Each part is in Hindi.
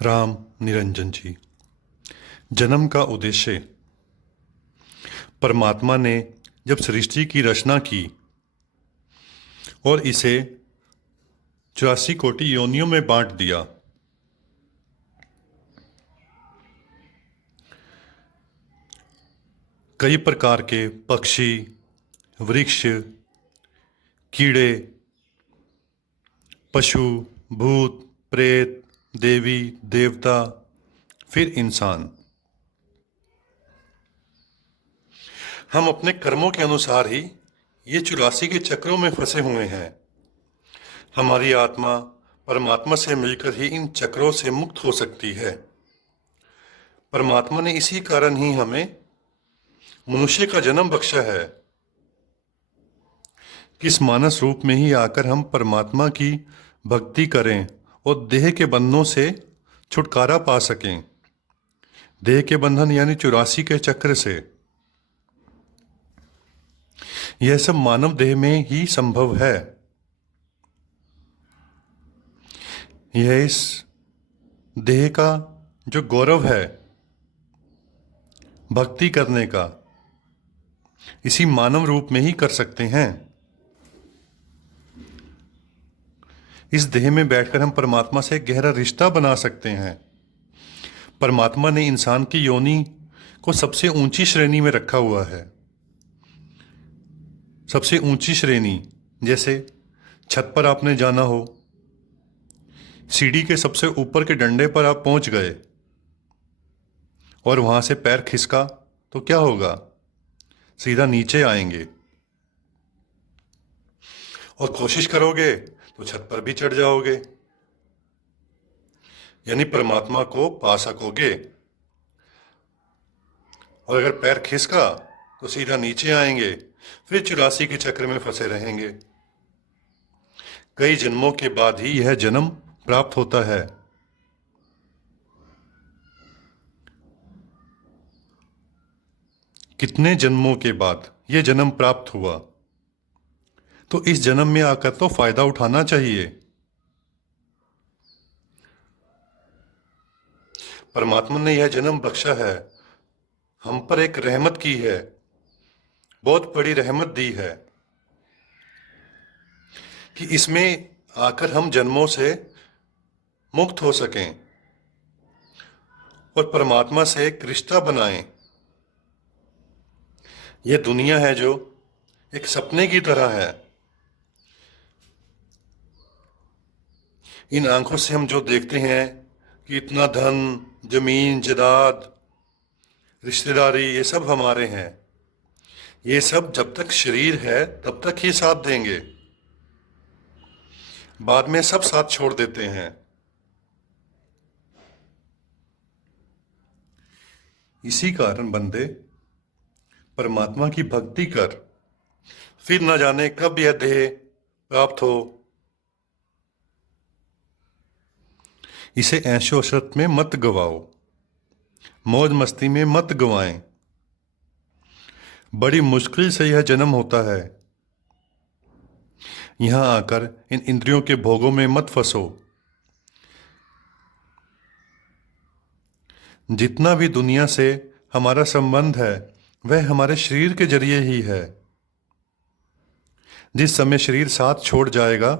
राम निरंजन जी। जन्म का उद्देश्य। परमात्मा ने जब सृष्टि की रचना की और इसे 84 कोटि योनियों में बांट दिया, कई प्रकार के पक्षी, वृक्ष, कीड़े, पशु, भूत, प्रेत, देवी, देवता, फिर इंसान। हम अपने कर्मों के अनुसार ही ये 84 के चक्रों में फंसे हुए हैं। हमारी आत्मा परमात्मा से मिलकर ही इन चक्रों से मुक्त हो सकती है। परमात्मा ने इसी कारण ही हमें मनुष्य का जन्म बख्शा है कि इस मानस रूप में ही आकर हम परमात्मा की भक्ति करें और देह के बंधनों से छुटकारा पा सकें। देह के बंधन यानी 84 के चक्र से। यह सब मानव देह में ही संभव है। यह इस देह का जो गौरव है भक्ति करने का, इसी मानव रूप में ही कर सकते हैं। इस देह में बैठकर हम परमात्मा से गहरा रिश्ता बना सकते हैं। परमात्मा ने इंसान की योनि को सबसे ऊंची श्रेणी में रखा हुआ है। सबसे ऊंची श्रेणी, जैसे छत पर आपने जाना हो, सीढ़ी के सबसे ऊपर के डंडे पर आप पहुंच गए और वहां से पैर खिसका तो क्या होगा? सीधा नीचे आएंगे। और कोशिश करोगे तो छत पर भी चढ़ जाओगे, यानी परमात्मा को पा सकोगे। और अगर पैर खिसका तो सीधा नीचे आएंगे, फिर 84 के चक्र में फंसे रहेंगे। कई जन्मों के बाद ही यह जन्म प्राप्त होता है। कितने जन्मों के बाद यह जन्म प्राप्त हुआ, तो इस जन्म में आकर तो फायदा उठाना चाहिए। परमात्मा ने यह जन्म बख्शा है, हम पर एक रहमत की है, बहुत बड़ी रहमत दी है कि इसमें आकर हम जन्मों से मुक्त हो सकें और परमात्मा से एक रिश्ता बनाएं। यह दुनिया है जो एक सपने की तरह है। इन आंखों से हम जो देखते हैं कि इतना धन, जमीन, जायदाद, रिश्तेदारी, ये सब हमारे हैं, ये सब जब तक शरीर है तब तक ही साथ देंगे। बाद में सब साथ छोड़ देते हैं। इसी कारण बंदे परमात्मा की भक्ति कर, फिर न जाने कब यह देह प्राप्त हो। इसे ऐशो अशरत में मत गवाओ, मौज मस्ती में मत गवाएं। बड़ी मुश्किल से यह जन्म होता है। यहां आकर इन इंद्रियों के भोगों में मत फंसो। जितना भी दुनिया से हमारा संबंध है वह हमारे शरीर के जरिए ही है। जिस समय शरीर साथ छोड़ जाएगा,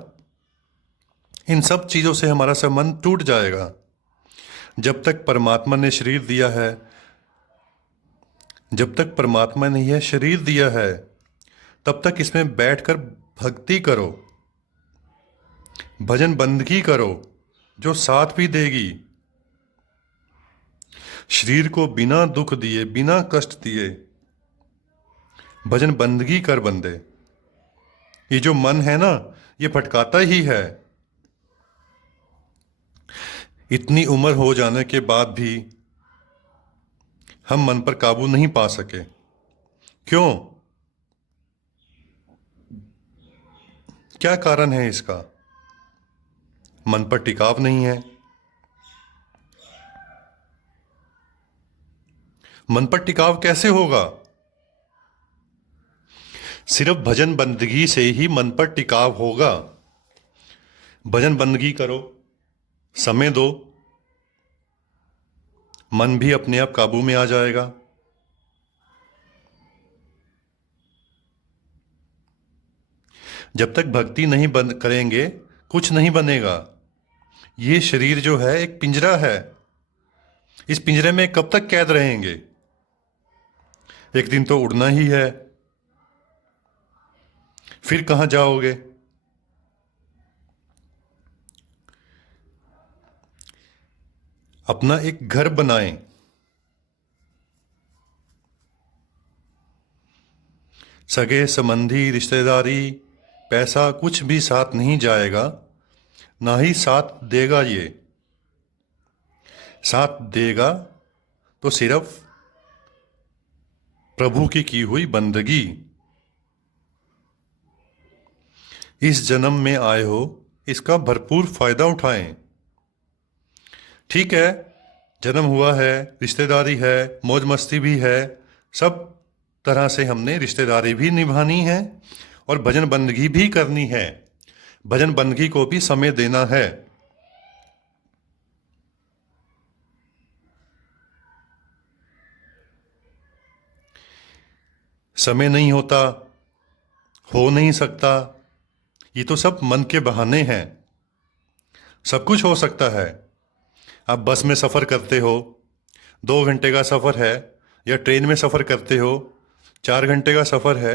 इन सब चीजों से हमारा संबंध टूट जाएगा। जब तक परमात्मा ने शरीर दिया है, जब तक परमात्मा ने यह शरीर दिया है, तब तक इसमें बैठकर भक्ति करो, भजन बंदगी करो, जो साथ भी देगी। शरीर को बिना दुख दिए, बिना कष्ट दिए भजन बंदगी कर बंदे। ये जो मन है ना, ये भटकाता ही है। इतनी उम्र हो जाने के बाद भी हम मन पर काबू नहीं पा सके। क्यों? क्या कारण है इसका? मन पर टिकाव नहीं है। मन पर टिकाव कैसे होगा? सिर्फ भजन बंदगी से ही मन पर टिकाव होगा। भजन बंदगी करो, समय दो, मन भी अपने आप काबू में आ जाएगा। जब तक भक्ति नहीं बन करेंगे कुछ नहीं बनेगा। ये शरीर जो है एक पिंजरा है। इस पिंजरे में कब तक कैद रहेंगे? एक दिन तो उड़ना ही है। फिर कहाँ जाओगे? अपना एक घर बनाएं। सगे संबंधी रिश्तेदारी पैसा कुछ भी साथ नहीं जाएगा, ना ही साथ देगा। ये साथ देगा तो सिर्फ प्रभु की हुई बंदगी। इस जन्म में आए हो, इसका भरपूर फायदा उठाएं। ठीक है, जन्म हुआ है, रिश्तेदारी है, मौज मस्ती भी है, सब तरह से हमने रिश्तेदारी भी निभानी है और भजन बंदगी भी करनी है। भजन बंदगी को भी समय देना है। समय नहीं होता, हो नहीं सकता, ये तो सब मन के बहाने हैं। सब कुछ हो सकता है। आप बस में सफ़र करते हो, 2 घंटे का सफ़र है, या ट्रेन में सफ़र करते हो, 4 घंटे का सफ़र है,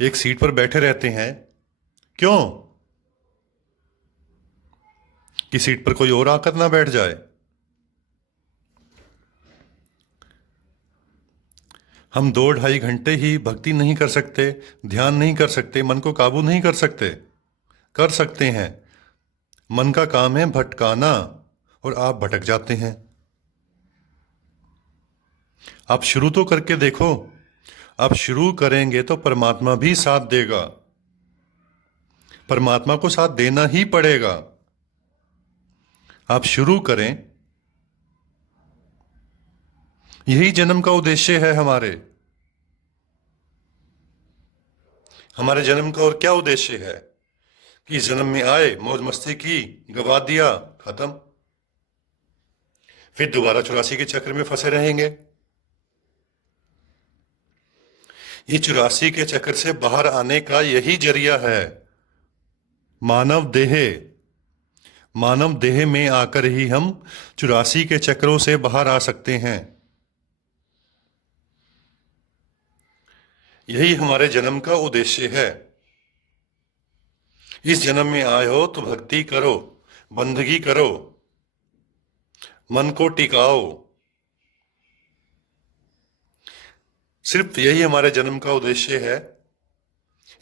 एक सीट पर बैठे रहते हैं। क्यों? कि सीट पर कोई और आकर ना बैठ जाए। हम 2-2.5 घंटे ही भक्ति नहीं कर सकते, ध्यान नहीं कर सकते, मन को काबू नहीं कर सकते? कर सकते हैं। मन का काम है भटकाना, और आप भटक जाते हैं। आप शुरू तो करके देखो। आप शुरू करेंगे तो परमात्मा भी साथ देगा। परमात्मा को साथ देना ही पड़ेगा। आप शुरू करें। यही जन्म का उद्देश्य है हमारे जन्म का। और क्या उद्देश्य है? कि इस जन्म में आए, मौज मस्ती की, गवा दिया, खत्म। फिर दोबारा 84 के चक्र में फंसे रहेंगे। ये 84 के चक्कर से बाहर आने का यही जरिया है, मानव देह। मानव देह में आकर ही हम 84 के चक्रों से बाहर आ सकते हैं। यही हमारे जन्म का उद्देश्य है। इस जन्म में आए हो तो भक्ति करो, बंदगी करो, मन को टिकाओ। सिर्फ यही हमारे जन्म का उद्देश्य है।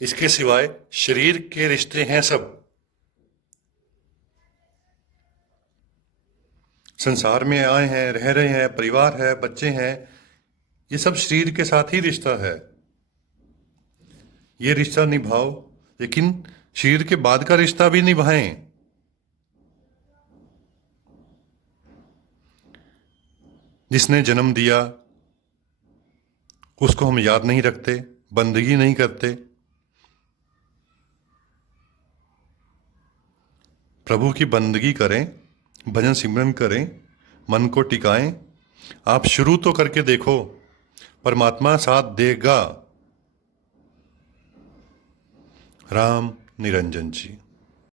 इसके सिवाय शरीर के रिश्ते हैं सब। संसार में आए हैं, रह रहे हैं, परिवार है, बच्चे हैं, ये सब शरीर के साथ ही रिश्ता है। ये रिश्ता निभाओ, लेकिन शरीर के बाद का रिश्ता भी निभाएं। जिसने जन्म दिया उसको हम याद नहीं रखते, बंदगी नहीं करते। प्रभु की बंदगी करें, भजन सिमरन करें, मन को टिकाएं। आप शुरू तो करके देखो, परमात्मा साथ देगा। राम निरंजन जी।